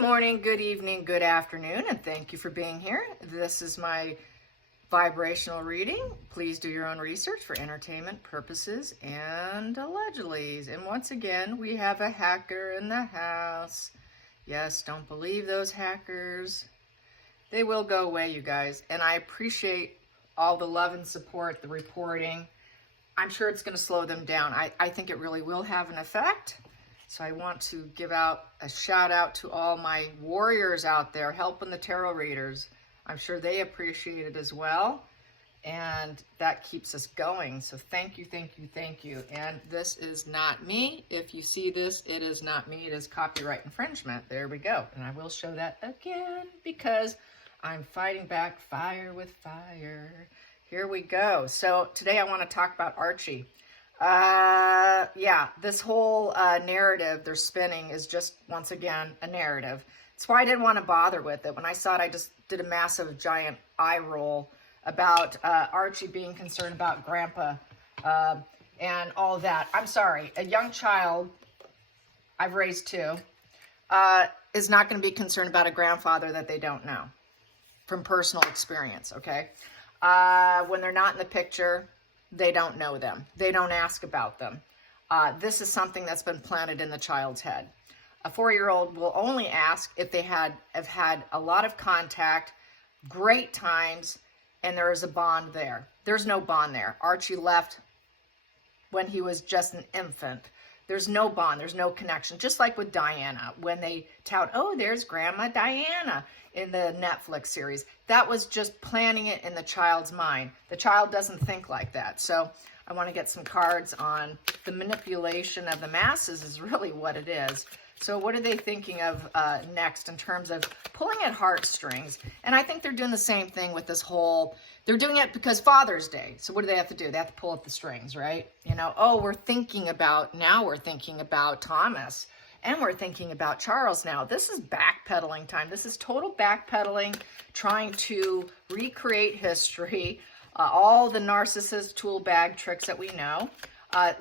Good morning, good evening, good afternoon, and thank you for being here. This is my vibrational reading. Please do your own research for entertainment purposes and allegedly. And once again, we have a hacker in the house. Yes, don't believe those hackers. They will go away, you guys. And I appreciate all the love and support, the reporting. I'm sure it's going to slow them down. I think it really will have an effect. So I want to give out a shout out to all my warriors out there helping the tarot readers. I'm sure they appreciate it as well. And that keeps us going. So thank you, thank you, thank you. And this is not me. If you see this, it is not me. It is copyright infringement. There we go. And I will show that again because I'm fighting back fire with fire. Here we go. So today I want to talk about Archie. Yeah, this whole narrative they're spinning is just, once again, a narrative. That's why I didn't want to bother with it. When I saw it, I just did a massive, giant eye roll about Archie being concerned about Grandpa and all that. I'm sorry, a young child, I've raised two, is not going to be concerned about a grandfather that they don't know from personal experience, okay? When they're not in the picture, they don't know them. They don't ask about them. This is something that's been planted in the child's head. A 4-year-old will only ask if they have had a lot of contact, great times, and there is a bond there. There's no bond there. Archie left when he was just an infant. There's no bond. There's no connection. Just like with Diana, when they tout, oh, there's Grandma Diana in the Netflix series. That was just planting it in the child's mind. The child doesn't think like that. So I want to get some cards on the manipulation of the masses is really what it is. So what are they thinking of next in terms of pulling at heartstrings? And I think they're doing the same thing with this whole, they're doing it because Father's Day. So what do they have to do? They have to pull at the strings, right? You know, oh, now we're thinking about Thomas. And we're thinking about Charles now. This is backpedaling time. This is total backpedaling, trying to recreate history, all the narcissist tool bag tricks that we know,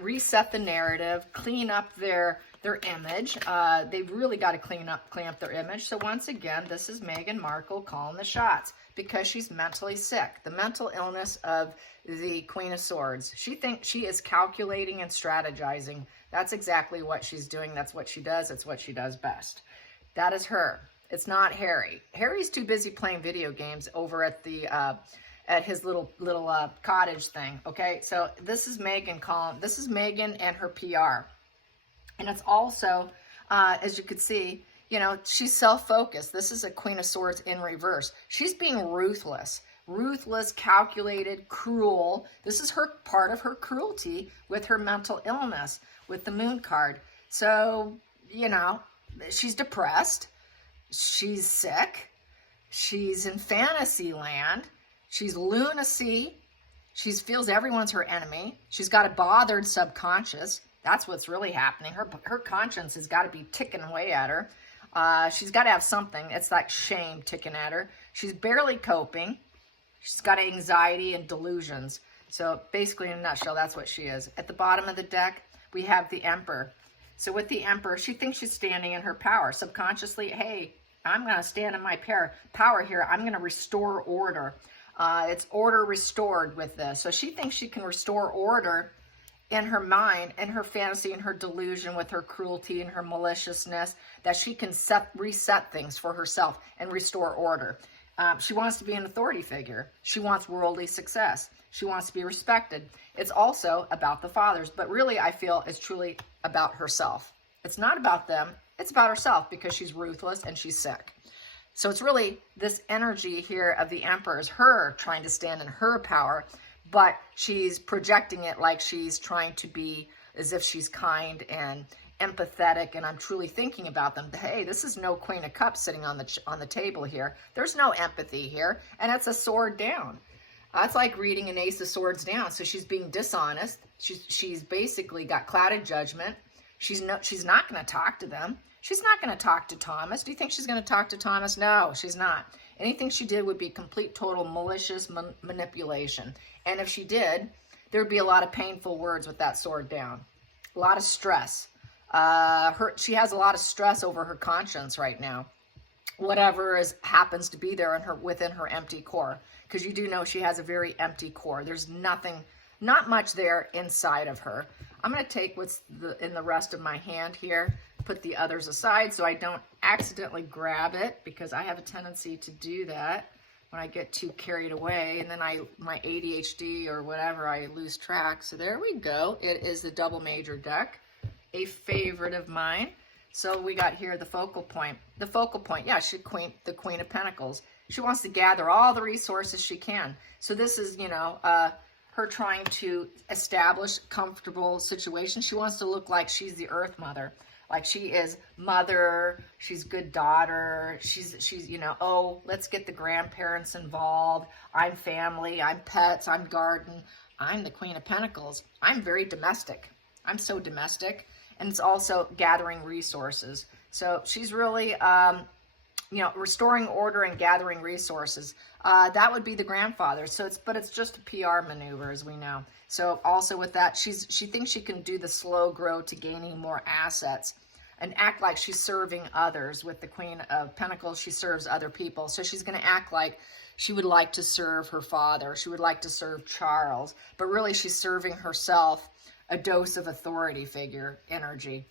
reset the narrative, clean up their image. They've really got to clean up their image. So once again, this is Meghan Markle calling the shots because she's mentally sick. The mental illness of the Queen of Swords. She thinks she is calculating and strategizing. That's exactly what she's doing. That's what she does. It's what she does best. That is her. It's not Harry. Harry's too busy playing video games over at the at his little cottage thing. Okay, so this is Meghan calling. This is Meghan and her PR, and it's also, as you could see, you know, she's self-focused. This is a Queen of Swords in reverse. She's being ruthless. Ruthless, calculated, cruel. This is her part of her cruelty with her mental illness with the Moon card. So, you know, she's depressed. She's sick. She's in fantasy land. She's lunacy. She feels everyone's her enemy. She's got a bothered subconscious. That's what's really happening. Her conscience has got to be ticking away at her. She's got to have something. It's that shame ticking at her. She's barely coping. She's got anxiety and delusions. So basically, in a nutshell, that's what she is. At the bottom of the deck, we have the Emperor. So with the Emperor, she thinks she's standing in her power. Subconsciously, hey, I'm going to stand in my power here. I'm going to restore order. It's order restored with this. So she thinks she can restore order in her mind and her fantasy and her delusion with her cruelty and her maliciousness, that she can reset things for herself and restore order. She wants to be an authority figure. She wants worldly success. She wants to be respected. It's also about the fathers, but really I feel it's truly about herself. It's not about them. It's about herself because she's ruthless and she's sick. So it's really this energy here of the Emperor is her trying to stand in her power, but she's projecting it like she's trying to be as if she's kind and empathetic, and I'm truly thinking about them. Hey, this is no Queen of Cups sitting on the table here. There's no empathy here, and it's a sword down. It's like reading an Ace of Swords down. So she's being dishonest. She's basically got clouded judgment. She's not going to talk to them. She's not going to talk to Thomas. Do you think she's going to talk to Thomas? No, she's not. Anything she did would be complete, total malicious manipulation. And if she did, there would be a lot of painful words with that sword down. A lot of stress. She has a lot of stress over her conscience right now. whatever happens to be there in her, within her empty core. Because you do know she has a very empty core. There's nothing, not much there inside of her. I'm going to take what's in the rest of my hand here, put the others aside so I don't accidentally grab it, because I have a tendency to do that when I get too carried away, and then my ADHD or whatever, I lose track. So there we go. It is the double major deck, a favorite of mine. So we got here the focal point. The focal point, yeah, the Queen of Pentacles. She wants to gather all the resources she can. So this is, you know, her trying to establish comfortable situations. She wants to look like she's the Earth Mother. Like she is mother, she's good daughter, she's you know, oh, let's get the grandparents involved. I'm family, I'm pets, I'm garden. I'm the Queen of Pentacles. I'm very domestic. I'm so domestic. And it's also gathering resources. So she's really, you know, restoring order and gathering resources. That would be the grandfather. So but it's just a PR maneuver, as we know. So also with that, she thinks she can do the slow grow to gaining more assets and act like she's serving others. With the Queen of Pentacles, she serves other people. So she's going to act like she would like to serve her father. She would like to serve Charles. But really, she's serving herself a dose of authority figure energy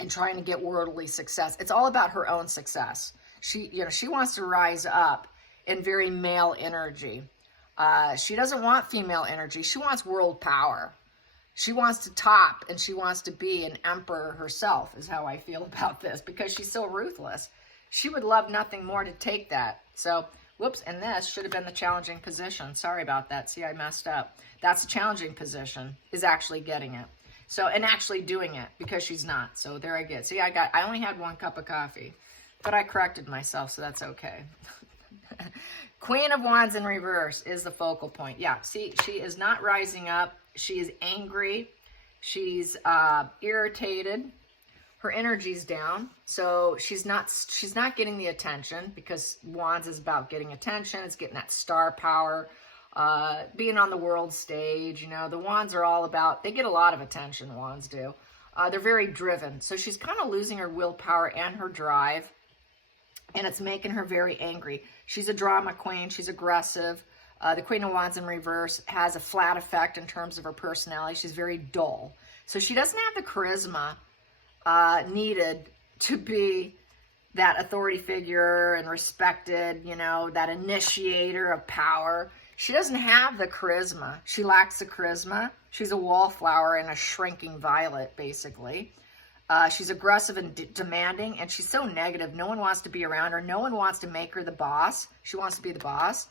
and trying to get worldly success. It's all about her own success. She wants to rise up in very male energy. She doesn't want female energy. She wants world power. She wants to top, and she wants to be an emperor herself, is how I feel about this, because she's so ruthless. She would love nothing more to take that. So, whoops, and this should have been the challenging position. Sorry about that. See, I messed up. That's the challenging position, is actually getting it. So, and actually doing it, because she's not. So there I get. See, I only had 1 cup of coffee, but I corrected myself, so that's okay. Queen of Wands in reverse is the focal point. Yeah, see, she is not rising up. She is angry. She's irritated. Her energy's down. So she's not getting the attention, because Wands is about getting attention. It's getting that star power, being on the world stage. You know, the Wands are all about, they get a lot of attention, Wands do. They're very driven. So she's kind of losing her willpower and her drive. And it's making her very angry. She's a drama queen. She's aggressive. The Queen of Wands in reverse has a flat effect in terms of her personality. She's very dull. So she doesn't have the charisma needed to be that authority figure and respected, you know, that initiator of power. She doesn't have the charisma. She lacks the charisma. She's a wallflower and a shrinking violet, basically. She's aggressive and demanding, and she's so negative. No one wants to be around her. No one wants to make her the boss. She wants to be the boss.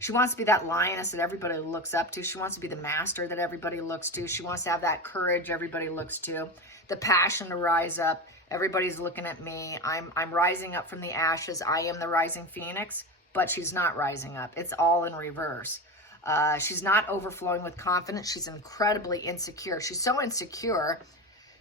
She wants to be that lioness that everybody looks up to. She wants to be the master that everybody looks to. She wants to have that courage everybody looks to. The passion to rise up. Everybody's looking at me. I'm rising up from the ashes. I am the rising phoenix, but she's not rising up. It's all in reverse. She's not overflowing with confidence. She's incredibly insecure. She's so insecure.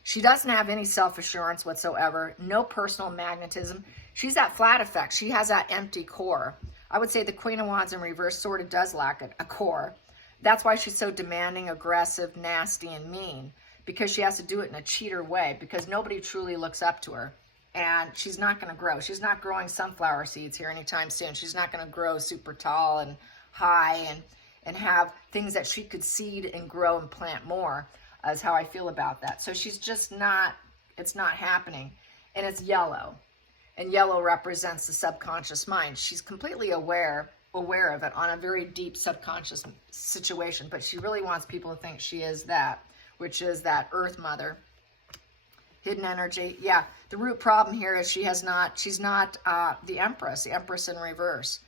She doesn't have any self-assurance whatsoever, no personal magnetism. She's that flat effect. She has that empty core. I would say the Queen of Wands in reverse sort of does lack a core. That's why she's so demanding, aggressive, nasty, and mean, because she has to do it in a cheater way, because nobody truly looks up to her. And she's not going to grow. She's not growing sunflower seeds here anytime soon. She's not going to grow super tall and high and have things that she could seed and grow and plant more. Is how I feel about that. So she's just not, it's not happening. And it's yellow. And yellow represents the subconscious mind. She's completely aware of it on a very deep subconscious situation. But she really wants people to think she is that, which is that Earth Mother. Hidden energy. Yeah, the root problem here is she's not the Empress in reverse.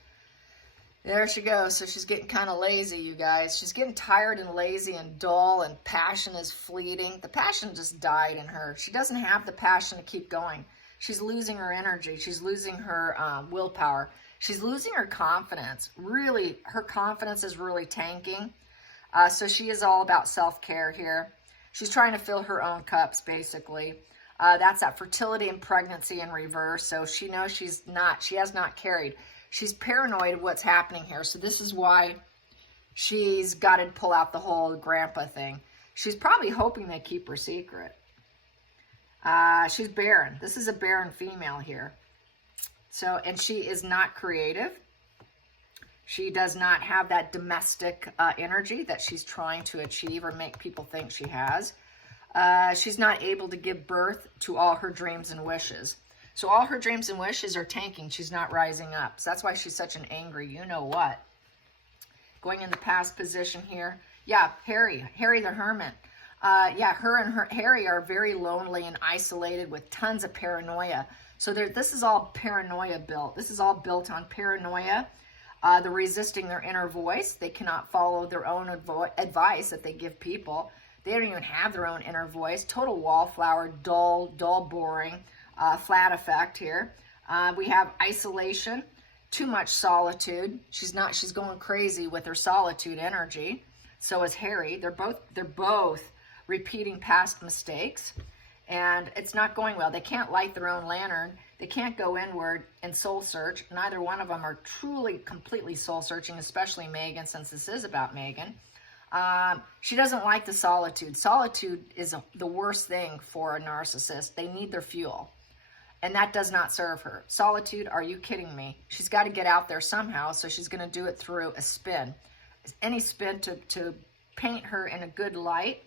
There she goes. So she's getting kind of lazy, you guys. She's getting tired and lazy and dull, and passion is fleeting. The passion just died in her. She doesn't have the passion to keep going. She's losing her energy. She's losing her willpower. She's losing her confidence. Really, her confidence is really tanking. So she is all about self-care here. She's trying to fill her own cups, basically. That's that fertility and pregnancy in reverse. So she knows she has not carried. She's paranoid of what's happening here. So this is why she's got to pull out the whole grandpa thing. She's probably hoping they keep her secret. She's barren. This is a barren female here. So, and she is not creative. She does not have that domestic energy that she's trying to achieve or make people think she has. She's not able to give birth to all her dreams and wishes. So all her dreams and wishes are tanking. She's not rising up. So that's why she's such an angry you-know-what. Going in the past position here. Yeah, Harry the Hermit. Yeah, Harry are very lonely and isolated with tons of paranoia. So this is all paranoia built. This is all built on paranoia. They're resisting their inner voice. They cannot follow their own advice that they give people. They don't even have their own inner voice. Total wallflower, dull, boring, flat effect here. We have isolation, too much solitude. She's going crazy with her solitude energy. So is Harry. They're both repeating past mistakes, and it's not going well. They can't light their own lantern. They can't go inward and soul search. Neither one of them are truly, completely soul searching, especially Megan, since this is about Megan. She doesn't like the solitude. Solitude is the worst thing for a narcissist. They need their fuel, and that does not serve her. Solitude, are you kidding me? She's got to get out there somehow, so she's going to do it through a spin. Any spin to paint her in a good light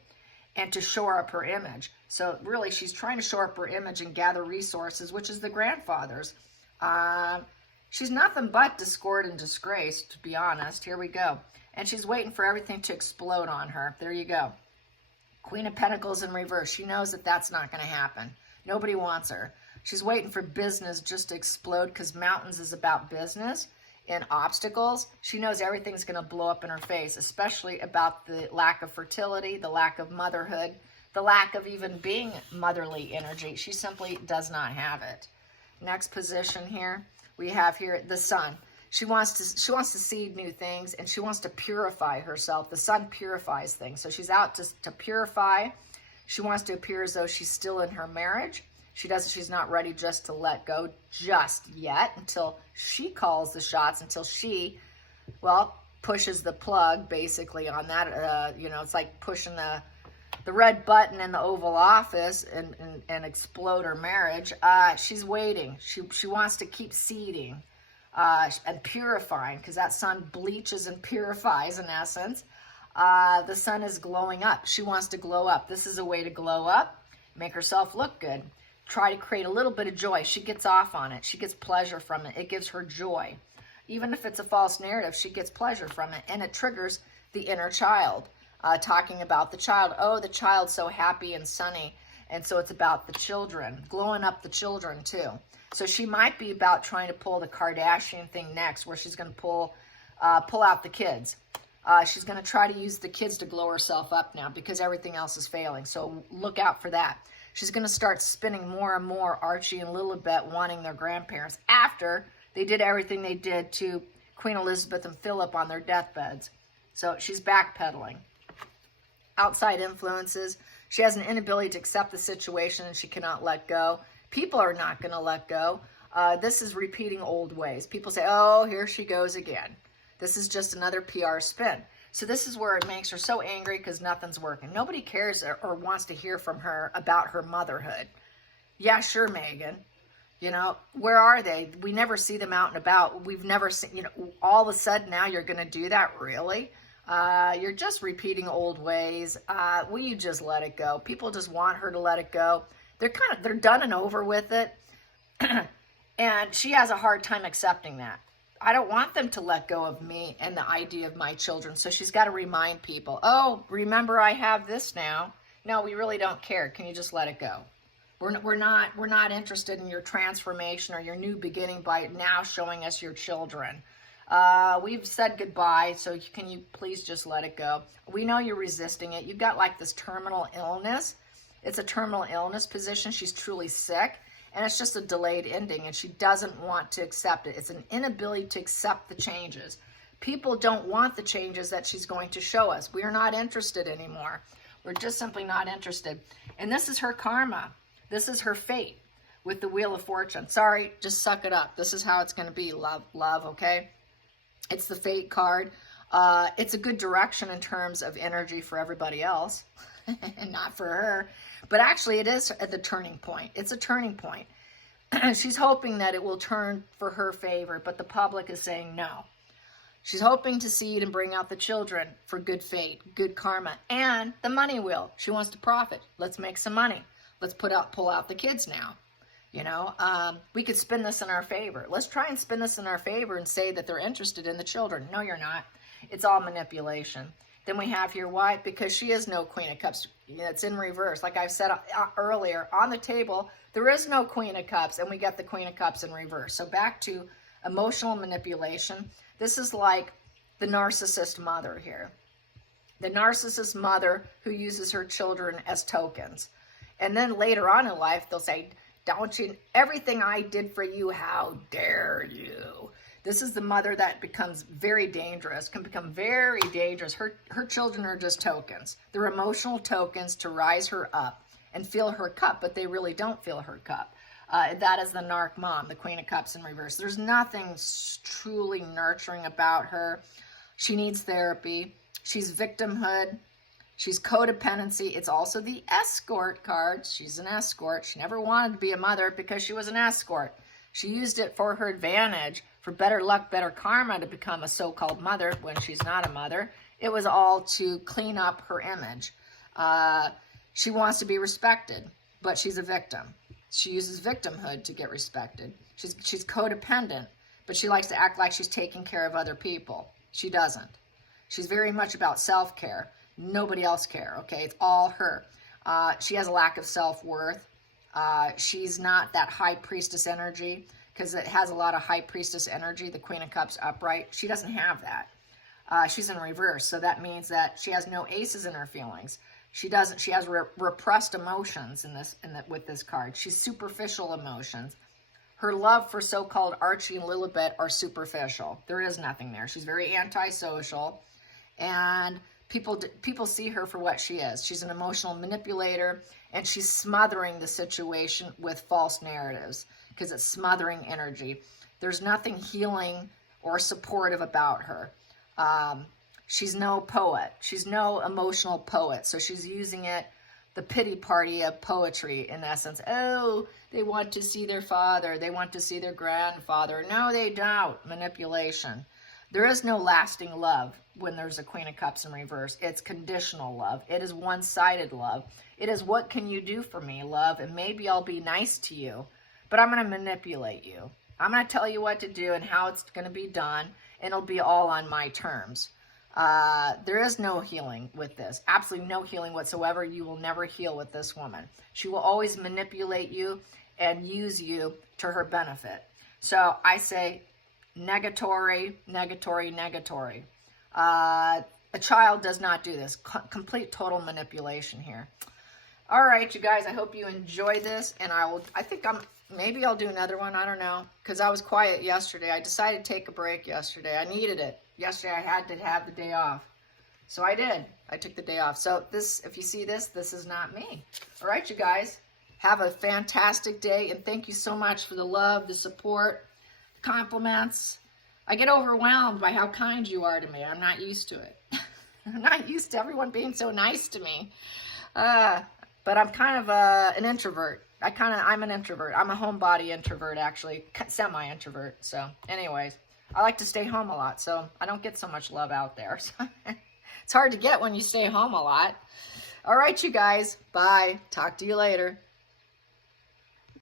and to shore up her image. So really, she's trying to shore up her image and gather resources, which is the grandfather's. She's nothing but discord and disgrace, to be honest. Here we go. And she's waiting for everything to explode on her. There you go. Queen of Pentacles in reverse. She knows that that's not going to happen. Nobody wants her. She's waiting for business just to explode, because Mountains is about business and obstacles. She knows everything's going to blow up in her face, especially about the lack of fertility, the lack of motherhood, the lack of even being motherly energy. She simply does not have it. Next position here, we have here the Sun. She wants to seed new things, and she wants to purify herself. The Sun purifies things. So she's out to purify. She wants to appear as though she's still in her marriage. She's not ready just to let go just yet, until she calls the shots, until she, well, pushes the plug basically on that. It's like pushing the red button in the Oval Office and explode her marriage. She's waiting. She wants to keep seeding and purifying, because that Sun bleaches and purifies in essence. The Sun is glowing up. She wants to glow up. This is a way to glow up, make herself look good. Try to create a little bit of joy. She gets off on it. She gets pleasure from it. It gives her joy. Even if it's a false narrative, she gets pleasure from it. And it triggers the inner child. Talking about the child. Oh, the child's so happy and sunny. And so it's about the children. Glowing up the children too. So she might be about trying to pull the Kardashian thing next, where she's going to pull out the kids. She's going to try to use the kids to glow herself up now, because everything else is failing. So look out for that. She's going to start spinning more and more Archie and Lilibet wanting their grandparents, after they did everything they did to Queen Elizabeth and Philip on their deathbeds. So she's backpedaling. Outside influences. She has an inability to accept the situation, and she cannot let go. People are not going to let go. This is repeating old ways. People say, oh, here she goes again. This is just another PR spin. So this is where it makes her so angry, because nothing's working. Nobody cares or wants to hear from her about her motherhood. Yeah, sure, Megan. Where are they? We never see them out and about. We've never seen, all of a sudden now you're going to do that? Really? You're just repeating old ways. Will you just let it go? People just want her to let it go. They're done and over with it. And she has a hard time accepting that. I don't want them to let go of me and the idea of my children. So she's got to remind people, oh, remember I have this now. No, we really don't care. Can you just let it go? We're not interested in your transformation or your new beginning by now showing us your children. We've said goodbye, so can you please just let it go? We know you're resisting it. You've got like this terminal illness. It's a terminal illness position. She's truly sick. And it's just a delayed ending, and she doesn't want to accept it. It's an inability to accept the changes. People don't want the changes that she's going to show us. We are not interested anymore. We're just simply not interested. And this is her karma. This is her fate with the Wheel of Fortune. Sorry, just suck it up. This is how it's going to be, love, okay? It's the fate card. It's a good direction in terms of energy for everybody else, and not for her. But actually, it is at the turning point. It's a turning point. She's hoping that it will turn for her favor, but the public is saying no. She's hoping to seed and bring out the children for good fate, good karma, and the money will. She wants to profit. Let's make some money. Let's pull out the kids now. You know, we could spin this in our favor. Let's try and spin this in our favor and say that they're interested in the children. No, you're not. It's all manipulation. Then we have here, why? Because she is no Queen of Cups. It's in reverse. Like I've said earlier, on the table, there is no Queen of Cups, and we get the Queen of Cups in reverse. So back to emotional manipulation. This is like the narcissist mother here. The narcissist mother who uses her children as tokens. And then later on in life, they'll say, don't you, everything I did for you, how dare you? This is the mother that becomes very dangerous, can become very dangerous. Her children are just tokens. They're emotional tokens to rise her up and fill her cup, but they really don't fill her cup. That is the narc mom, the Queen of Cups in reverse. There's nothing truly nurturing about her. She needs therapy. She's victimhood. She's codependency. It's also the escort card. She's an escort. She never wanted to be a mother because she was an escort. She used it for her advantage, for better luck, better karma, to become a so-called mother when she's not a mother. It was all to clean up her image. She wants to be respected, but she's a victim. She uses victimhood to get respected. She's codependent, but she likes to act like she's taking care of other people. She doesn't. She's very much about self-care. Nobody else care, okay? It's all her. She has a lack of self-worth. She's not that high priestess energy, because it has a lot of high priestess energy, the Queen of Cups upright. She doesn't have that. She's in reverse, so that means that she has no aces in her feelings. She doesn't. She has repressed emotions with this card. She's superficial emotions. Her love for so-called Archie and Lilibet are superficial. There is nothing there. She's very antisocial, and people see her for what she is. She's an emotional manipulator, and she's smothering the situation with false narratives because it's smothering energy. There's nothing healing or supportive about her. She's no poet. She's no emotional poet. So she's using it, the pity party of poetry, in essence. Oh, they want to see their father. They want to see their grandfather. No, they don't. Manipulation. There is no lasting love when there's a Queen of Cups in reverse. It's conditional love. It is one-sided love. It is, what can you do for me, love? And maybe I'll be nice to you, but I'm going to manipulate you. I'm going to tell you what to do and how it's going to be done, and it'll be all on my terms. There is no healing with this. Absolutely no healing whatsoever. You will never heal with this woman. She will always manipulate you and use you to her benefit. So I say negatory, negatory, negatory. A child does not do this. Complete total manipulation here. All right, you guys, I hope you enjoy this, and maybe I'll do another one. I don't know, because I was quiet yesterday. I decided to take a break yesterday. I needed it. Yesterday I had to have the day off. So I did. I took the day off. So this, if you see this, this is not me. All right, you guys, have a fantastic day, and thank you so much for the love, the support, the compliments. I get overwhelmed by how kind you are to me. I'm not used to it. I'm not used to everyone being so nice to me. But I'm kind of an introvert. I'm an introvert. I'm a homebody introvert, actually, semi-introvert. So anyways, I like to stay home a lot, so I don't get so much love out there. So it's hard to get when you stay home a lot. All right, you guys. Bye. Talk to you later.